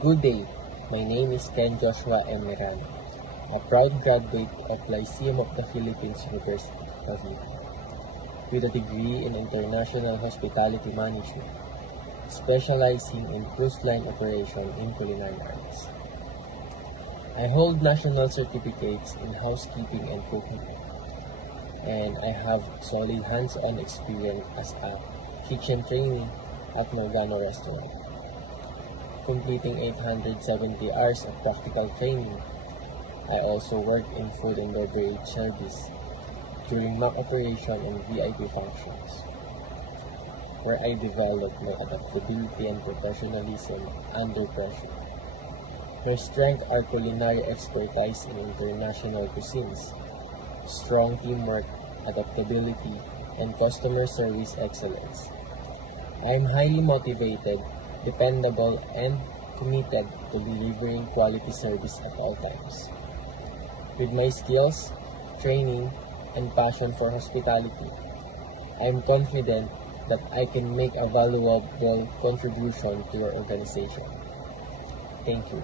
Good day, my name is Ken Joshua M. Meran, a proud graduate of Lyceum of the Philippines University, Cavite, with a degree in International Hospitality Management, specializing in cruise line operation in culinary arts. I hold national certificates in housekeeping and cooking, and I have solid hands-on experience as a kitchen trainee at Morgano Restaurant. Completing 870 hours of practical training, I also worked in food and beverage service during mock operation and VIP functions, where I developed my adaptability and professionalism under pressure. My strengths are culinary expertise in international cuisines, strong teamwork, adaptability, and customer service excellence. I am highly motivated, dependable, and committed to delivering quality service at all times. With my skills, training, and passion for hospitality, I am confident that I can make a valuable contribution to your organization. Thank you.